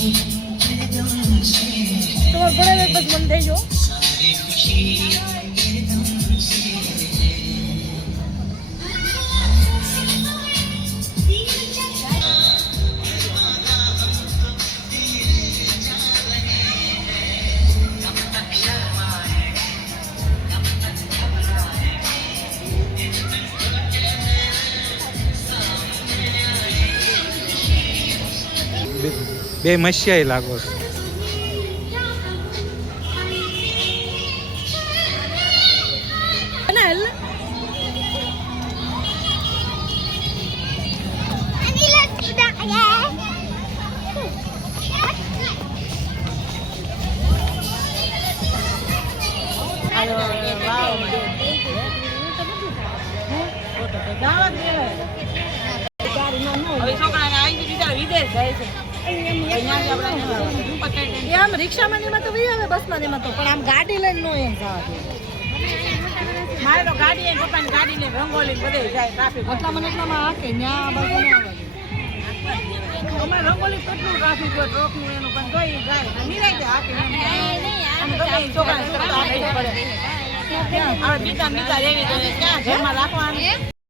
તમારે ભણે બસ મન થઈ ગયો. બે મસ્યાઈ લાગો છો. આમ રિક્ષામાં ને તો આવે, બસમાં ને તો પણ આમ ગાડી લઈને નો એમ જવા દે. મારે તો ગાડી પપ્પાની ગાડી ને રંગોલી બધે જાય ટ્રાફિક. એટલામાં એટલામાં હાકે ત્યાં બાજુ ના આવે. અમારે રંગોલી કેટલું ટ્રાફિક હોય ટ્રક નું એનું પણ જોઈ જાય નિરાય હાકે છોકરા હવે બીજા એવી ક્યાં ઘરમાં રાખવાનું.